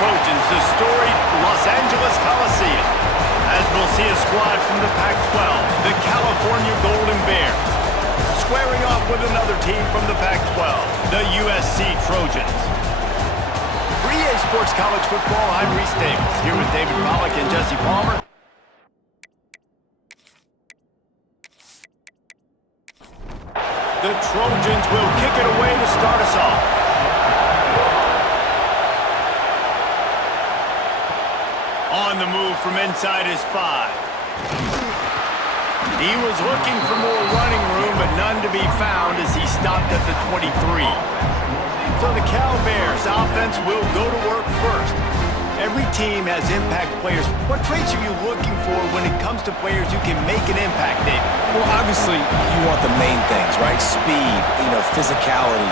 Trojans, the storied Los Angeles Coliseum, as we'll see a squad from the Pac-12, the California Golden Bears, squaring off with another team from the Pac-12, the USC Trojans. For EA Sports College Football, I'm Reese Davis, here with David Pollack and Jesse Palmer. The Trojans will kick it away to start us off. On the move from inside his 5. He was looking for more running room, but none to be found as he stopped at the 23. So the Cal Bears offense will go to work first. Every team has impact players. What traits are you looking for when it comes to players who can make an impact, David? Well, obviously, you want the main things, right? Speed, physicality,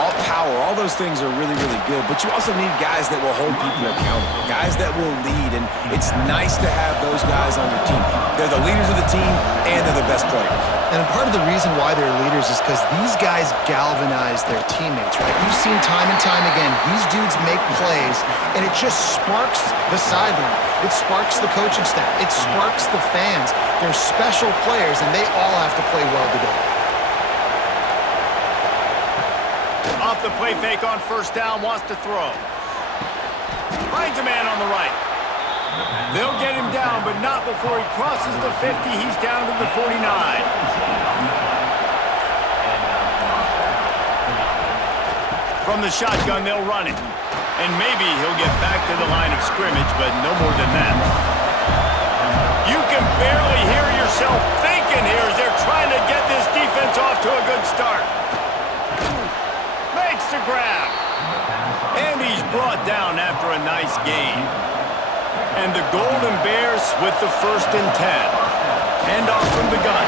all power. All those things are really, really good. But you also need guys that will hold people accountable, guys that will lead. And it's nice to have those guys on your team. They're the leaders of the team, and they're the best players. And part of the reason why they're leaders is because these guys galvanize their teammates, right? You've seen time and time again, these dudes make plays, and it just sparks the sideline. It sparks the coaching staff. It sparks the fans. They're special players, and they all have to play well together. Off the play fake on first down, wants to throw. Finds a man on the right. They'll get him down, but not before he crosses the 50. He's down to the 49. From the shotgun, they'll run it. And maybe he'll get back to the line of scrimmage, but no more than that. You can barely hear yourself thinking here as they're trying to get this defense off to a good start. Makes the grab. And he's brought down after a nice gain. And the Golden Bears with the 1st and 10. Hand off from the gun.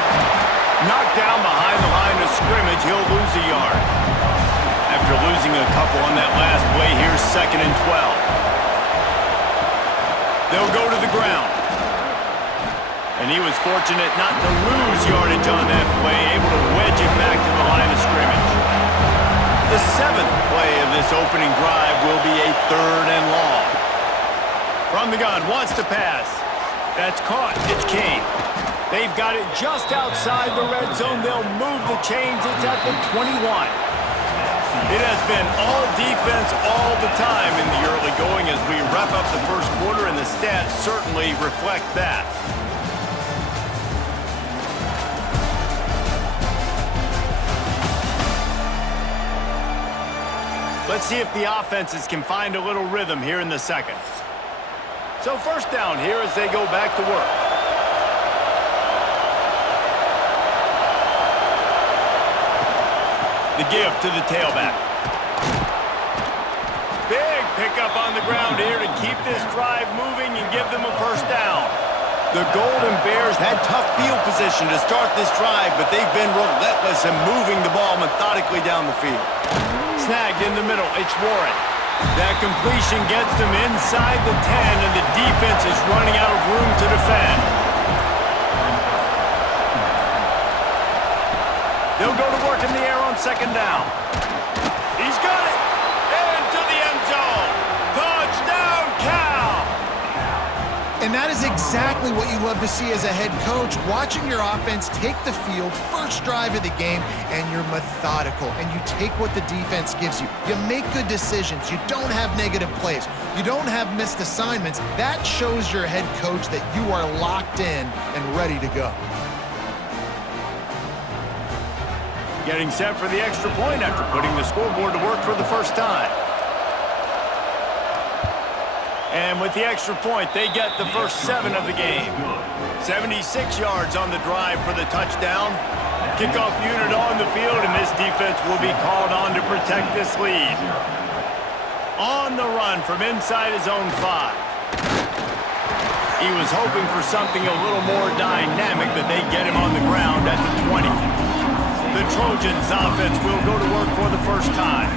Knocked down behind the line of scrimmage, he'll lose a yard. After losing a couple on that last play, here's 2nd and 12. They'll go to the ground. And he was fortunate not to lose yardage on that play, able to wedge it back to the line of scrimmage. The 7th play of this opening drive will be a 3rd and long. From the gun, wants to pass. That's caught. It's Kane. They've got it just outside the red zone. They'll move the chains. It's at the 21. It has been all defense all the time in the early going as we wrap up the first quarter, and the stats certainly reflect that. Let's see if the offenses can find a little rhythm here in the second. So first down here as they go back to work. The give to the tailback. Big pickup on the ground here to keep this drive moving and give them a first down. The Golden Bears had tough field position to start this drive, but they've been relentless in moving the ball methodically down the field. Snagged in the middle, it's Warren. That completion gets them inside the 10, and the defense is running out of room to defend. They'll go to work in the air on 2nd down. He's got it! Into the end zone! Touchdown, Cal! And that is exactly what you love to see as a head coach, watching your offense take the field, first drive of the game, and you're methodical, and you take what the defense gives you. You make good decisions. You don't have negative plays. You don't have missed assignments. That shows your head coach that you are locked in and ready to go. Getting set for the extra point after putting the scoreboard to work for the first time. And with the extra point, they get the first 7 of the game. 76 yards on the drive for the touchdown. Kickoff unit on the field, and this defense will be called on to protect this lead. On the run from inside his own 5. He was hoping for something a little more dynamic, but they get him on the ground at the 20. The Trojans offense will go to work for the first time.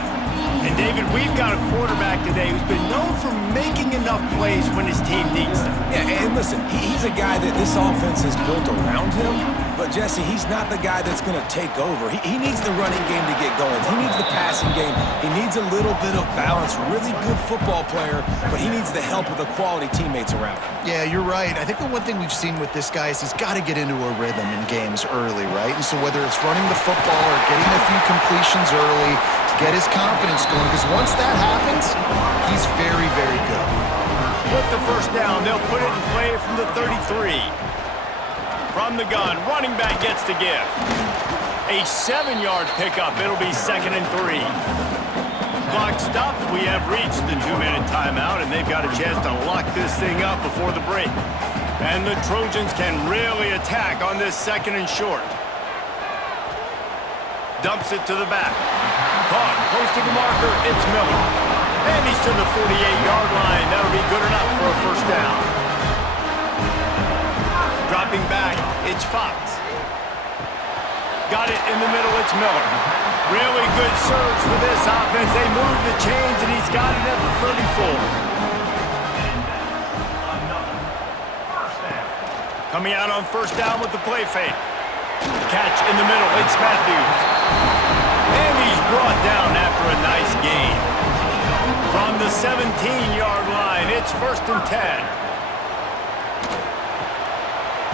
And David, we've got a quarterback today who's been known for making enough plays when his team needs them. Yeah, and listen, he's a guy that this offense is built around him. But, Jesse, he's not the guy that's going to take over. He needs the running game to get going. He needs the passing game. He needs a little bit of balance. Really good football player, but he needs the help of the quality teammates around him. Yeah, you're right. I think the one thing we've seen with this guy is he's got to get into a rhythm in games early, right? And so whether it's running the football or getting a few completions early to get his confidence going, because once that happens, he's very, very good. With the first down, they'll put it in play from the 33. From the gun, running back gets the give. A 7-yard pickup. It'll be 2nd and 3. Clock stops. We have reached the 2-minute timeout, and they've got a chance to lock this thing up before the break. And the Trojans can really attack on this 2nd and short. Dumps it to the back. Caught close to the marker. It's Miller. And he's to the 48-yard line. That'll be good enough for a first down. Dropping back, it's Fox. Got it in the middle, it's Miller. Really good surge for this offense. They move the chains, and he's got it at the 34. Coming out on first down with the play fake. Catch in the middle, it's Matthews. And he's brought down after a nice gain. From the 17-yard line, it's 1st and 10.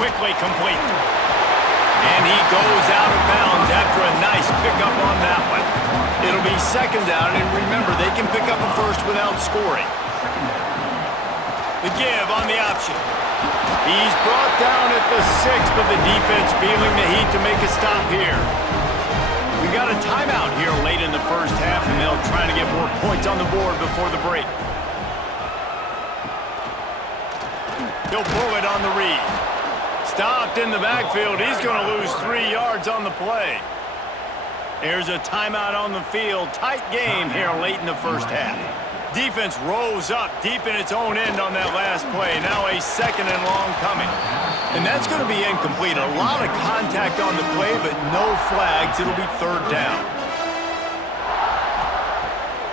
Quickly complete. And he goes out of bounds after a nice pickup on that one. It'll be 2nd down, and remember, they can pick up a first without scoring. The give on the option. He's brought down at the 6, but the defense feeling the heat to make a stop here. We got a timeout here late in the first half, and they'll try to get more points on the board before the break. He'll pull it on the read. Stopped in the backfield. He's going to lose 3 yards on the play. There's a timeout on the field. Tight game here late in the first half. Defense rose up deep in its own end on that last play. Now a 2nd and long coming. And that's going to be incomplete. A lot of contact on the play, but no flags. It'll be 3rd down.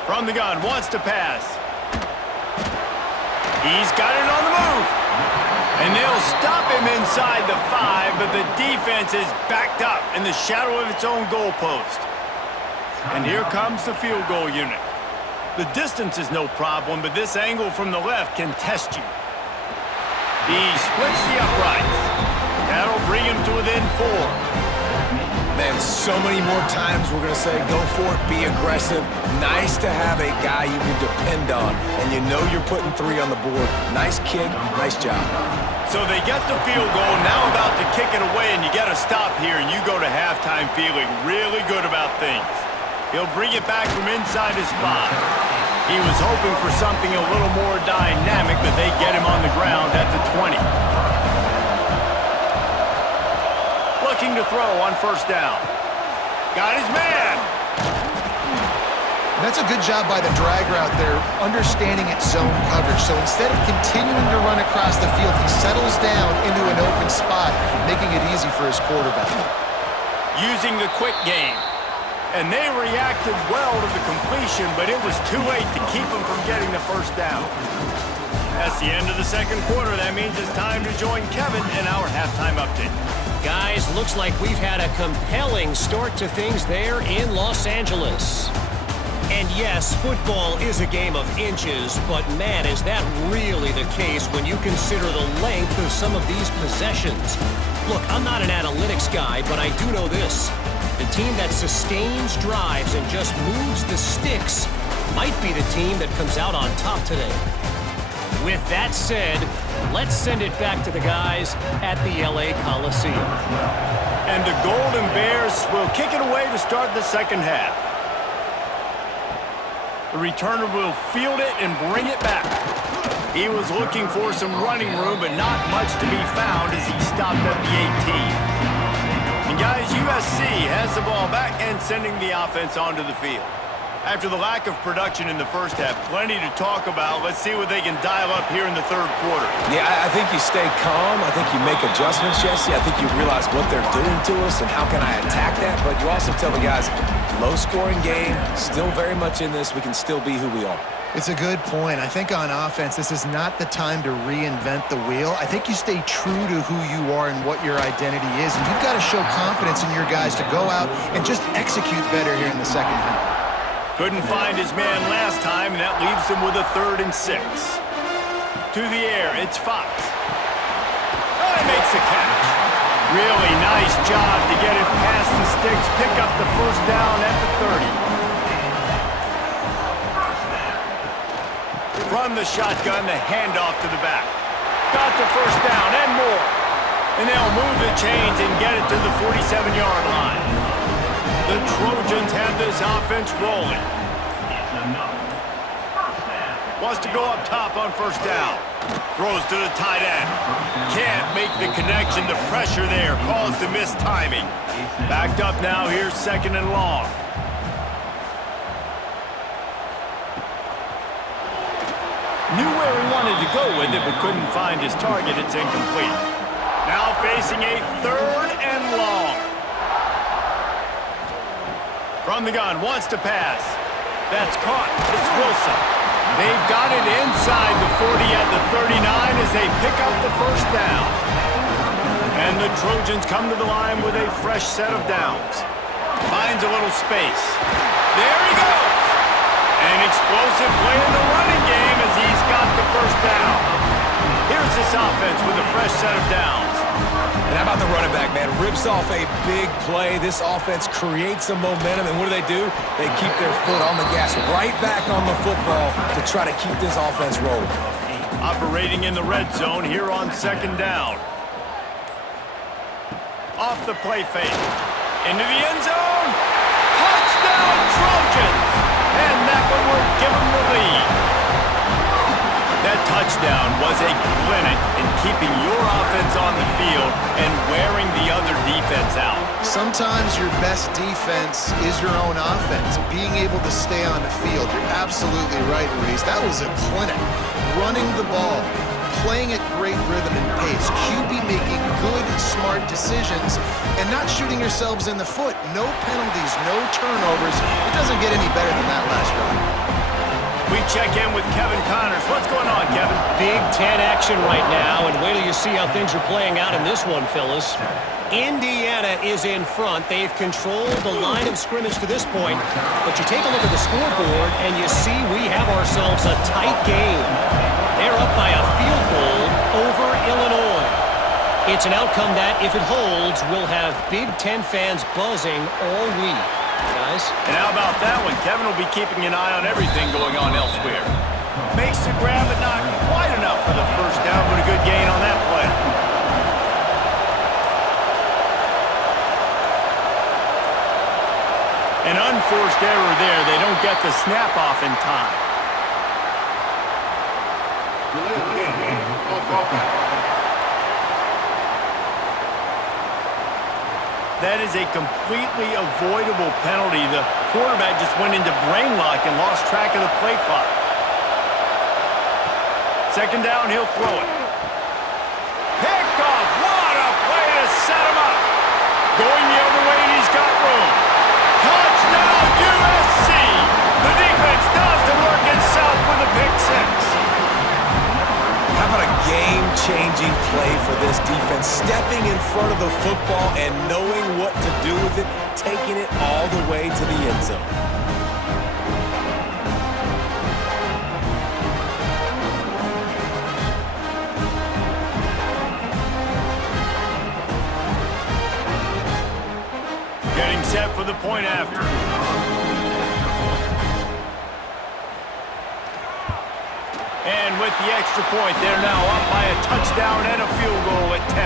From the gun, wants to pass. He's got it on the move. And they'll stop him inside the 5, but the defense is backed up in the shadow of its own goalpost. And here comes the field goal unit. The distance is no problem, but this angle from the left can test you. He splits the uprights. That'll bring him to within 4. Man, so many more times we're going to say, go for it, be aggressive. Nice to have a guy you can depend on, and you know you're putting 3 on the board. Nice kick, nice job. So they get the field goal, now about to kick it away, and you got to stop here, and you go to halftime feeling really good about things. He'll bring it back from inside his 5. He was hoping for something a little more dynamic, but they get him on the ground at the 20. Looking to throw on first down. Got his man. That's a good job by the drag route there, understanding its zone coverage. So instead of continuing to run across the field, he settles down into an open spot, making it easy for his quarterback. Using the quick game. And they reacted well to the completion, but it was too late to keep them from getting the first down. That's the end of the 2nd quarter. That means it's time to join Kevin in our halftime update. Guys, looks like we've had a compelling start to things there in Los Angeles. And yes, football is a game of inches, but man, is that really the case when you consider the length of some of these possessions. Look, I'm not an analytics guy, but I do know this. The team that sustains drives and just moves the sticks might be the team that comes out on top today. With that said, let's send it back to the guys at the LA Coliseum. And the Golden Bears will kick it away to start the 2nd half. The returner will field it and bring it back. He was looking for some running room, but not much to be found as he stopped at the 18. And guys, USC has the ball back and sending the offense onto the field. After the lack of production in the first half, plenty to talk about. Let's see what they can dial up here in the third quarter. Yeah, I think you stay calm. I think you make adjustments, Jesse. I think you realize what they're doing to us and how can I attack that. But you also tell the guys, low-scoring game, still very much in this. We can still be who we are. It's a good point. I think on offense, this is not the time to reinvent the wheel. I think you stay true to who you are and what your identity is, and you've got to show confidence in your guys to go out and just execute better here in the second half. Couldn't find his man last time, and that leaves him with a 3rd and 6. To the air, it's Fox. Oh, he makes the catch. Really nice job to get it past the sticks, pick up the first down at the 30. From the shotgun, the handoff to the back. Got the first down and more. And they'll move the chains and get it to the 47-yard line. The Trojans have this offense rolling. Wants to go up top on first down. Throws to the tight end. Can't make the connection. The pressure there caused the mistiming. Backed up now. Here's 2nd and long. Knew where he wanted to go with it, but couldn't find his target. It's incomplete. Now facing a 3rd and long. From the gun, wants to pass. That's caught. It's Wilson. They've got it inside the 40 at the 39 as they pick up the first down. And the Trojans come to the line with a fresh set of downs. Finds a little space. There he goes. An explosive play in the running game as he's got the first down. Here's this offense with a fresh set of downs. And how about the running back, man? Rips off a big play. This offense creates some momentum, and what do? They keep their foot on the gas, right back on the football to try to keep this offense rolling. Operating in the red zone here on 2nd down. Off the play fake. Into the end zone. Touchdown, Trojans! And that one will give them the lead. That touchdown was a clinic in keeping your offense on the field and wearing the other defense out. Sometimes your best defense is your own offense, being able to stay on the field. You're absolutely right, Reese. That was a clinic. Running the ball, playing at great rhythm and pace, QB making good, smart decisions, and not shooting yourselves in the foot. No penalties, no turnovers. It doesn't get any better than that last drive. We check in with Kevin Connors. What's going on, Kevin? Big Ten action right now, and wait till you see how things are playing out in this one, Phyllis. Indiana is in front. They've controlled the line of scrimmage to this point, but you take a look at the scoreboard, and you see we have ourselves a tight game. They're up by a field goal over Illinois. It's an outcome that, if it holds, will have Big Ten fans buzzing all week. Guys? And how about that one? Kevin will be keeping an eye on everything going on elsewhere. Makes the grab, but not quite enough for the first down, but a good gain on that play. An unforced error there. They don't get the snap off in time. That is a completely avoidable penalty. The quarterback just went into brain lock and lost track of the play clock. 2nd down, he'll throw it. Picked off. What a play to set him up. Going the other way, and he's got room. Touchdown, USC. The defense does the work itself with a pick 6. How about a game-changing play for this defense? Stepping in front of the football and knowing what to do with it, taking it all the way to the end zone. Getting set for the point after. And with the extra point, they're now up by a touchdown and a field goal at 10.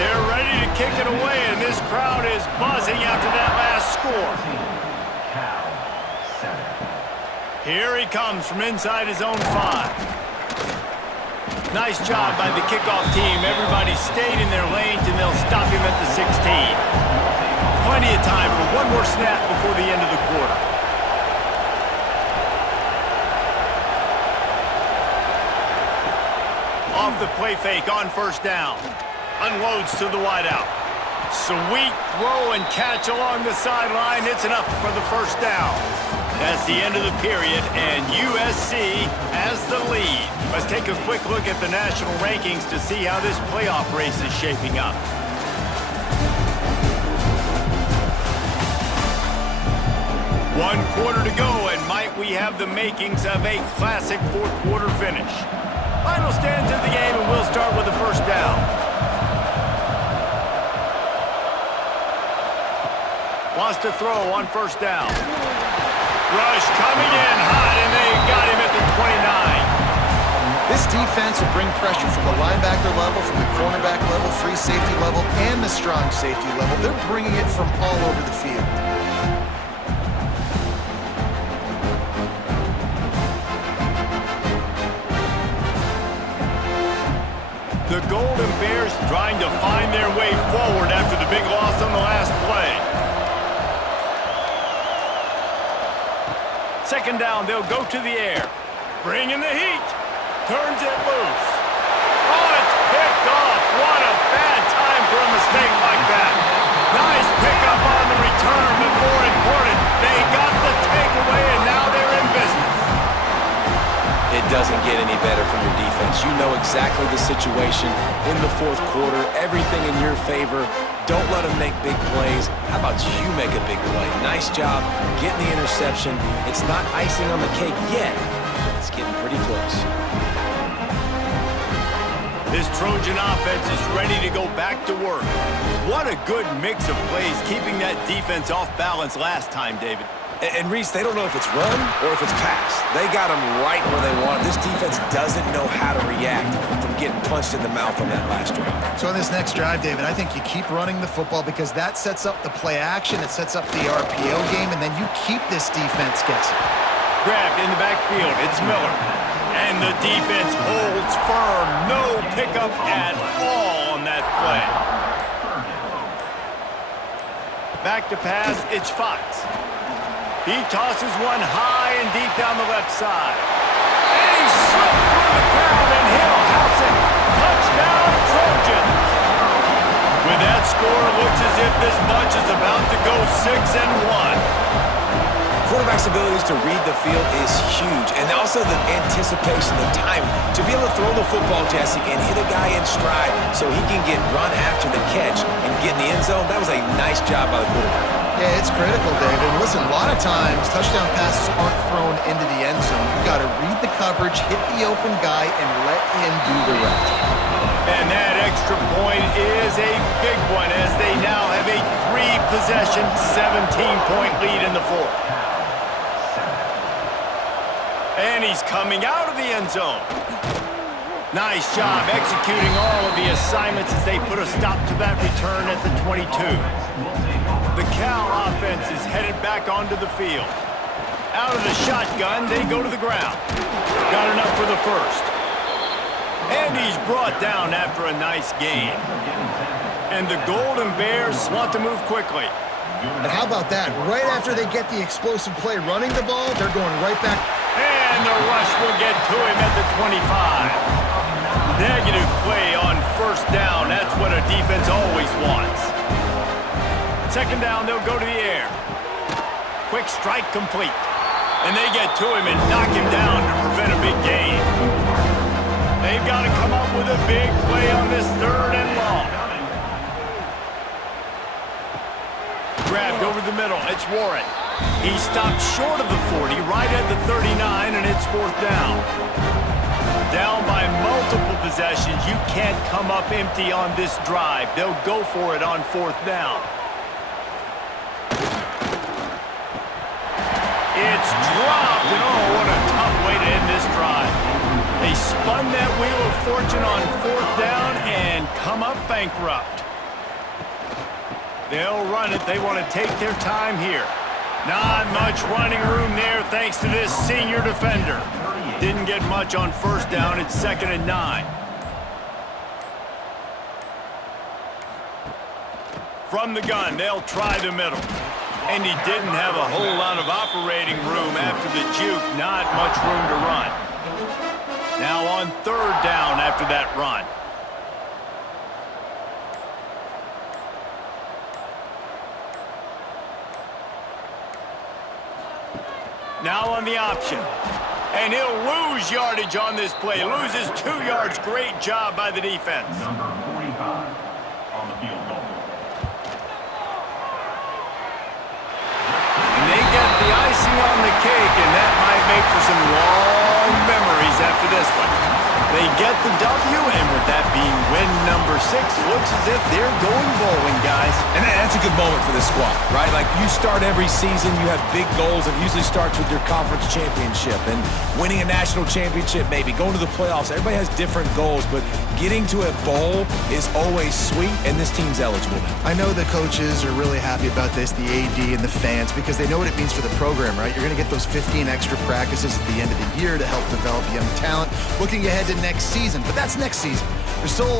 They're ready to kick it away, and this crowd is buzzing after that last score. Here he comes from inside his own 5. Nice job by the kickoff team. Everybody stayed in their lanes, and they'll stop him at the 16. Plenty of time for one more snap before the end of the quarter. move the play fake on first down. Unloads to the wideout. Sweet throw and catch along the sideline. It's enough for the first down. That's the end of the period, and USC has the lead. Let's take a quick look at the national rankings to see how this playoff race is shaping up. One quarter to go, and might we have the makings of a classic fourth quarter finish. Final stands of the game, and we'll start with the first down. Wants to throw on first down. Rush coming in hot, and they got him at the 29. This defense will bring pressure from the linebacker level, from the cornerback level, free safety level, and the strong safety level. They're bringing it from all over the field. The Golden Bears trying to find their way forward after the big loss on the last play. Second down, they'll go to the air. Bring in the heat. Turns it loose. Oh, it's picked off. What a bad time for a mistake like that. Nice pickup on the return, but more important, they got the takeaway, and now they're in business. It doesn't get any better for your defense. You know exactly the situation in the fourth quarter. Everything in your favor. Don't let them make big plays. How about you make a big play? Nice job getting the interception. It's not icing on the cake yet, but it's getting pretty close. This Trojan offense is ready to go back to work. What a good mix of plays, keeping that defense off balance last time, David. And Reese, they don't know if it's run or if it's pass. They got them right where they want them. This defense doesn't know how to react from getting punched in the mouth on that last drive. So on this next drive, David, I think you keep running the football because that sets up the play action, it sets up the RPO game, and then you keep this defense guessing. Grabbed in the backfield, it's Miller. And the defense holds firm. No pickup at all on that play. Back to pass, it's Fox. He tosses one high and deep down the left side. And he slipped through the crowd, and he'll house it. Touchdown, Trojans. With that score, it looks as if this bunch is about to go 6-1. Quarterback's abilities to read the field is huge, and also the anticipation, the timing. To be able to throw the football, Jesse, and hit a guy in stride so he can get run after the catch and get in the end zone, that was a nice job by the quarterback. Yeah, it's critical, David. Listen, a lot of times, touchdown passes aren't thrown into the end zone. You've got to read the coverage, hit the open guy, and let him do the rest. And that extra point is a big one as they now have a 3-possession, 17-point lead in the fourth. And he's coming out of the end zone. Nice job executing all of the assignments as they put a stop to that return at the 22. The Cal offense is headed back onto the field. Out of the shotgun, they go to the ground. Got enough for the first. And he's brought down after a nice gain. And the Golden Bears want to move quickly. And how about that? Right after they get the explosive play running the ball, they're going right back. And the rush will get to him at the 25. Negative play on first down. That's what a defense always wants. Second down, they'll go to the air. Quick strike complete. And they get to him and knock him down to prevent a big gain. They've got to come up with a big play on this third and long. Grabbed over the middle. It's Warren. He stopped short of the 40, right at the 39, and it's fourth down. Down by multiple possessions. You can't come up empty on this drive. They'll go for it on fourth down. It's dropped, and oh, what a tough way to end this drive. They spun that wheel of fortune on fourth down and come up bankrupt. They'll run it. They want to take their time here. Not much running room there thanks to this senior defender. Didn't get much on first down. It's 2nd and 9. From the gun, they'll try the middle. And he didn't have a whole lot of operating room after the juke. Not much room to run. Now on third down after after that run. Now on the option. And he'll lose yardage on this play. Loses 2 yards. Great job by the defense. Number 45 on the field goal. And they get the icing on the cake, and that might make for some long memories after this one. They get the W, and with that being win number 6, looks as if they're going bowling, guys. And that's a good moment for this squad, right? Like, you start every season, you have big goals. It usually starts with your conference championship and winning a national championship, maybe going to the playoffs. Everybody has different goals, but getting to a bowl is always sweet, and this team's eligible now. I know the coaches are really happy about this, the AD and the fans, because they know what it means for the program, right? You're going to get those 15 extra practices at the end of the year to help develop young talent, looking ahead to next season. But that's next season. There's still a lot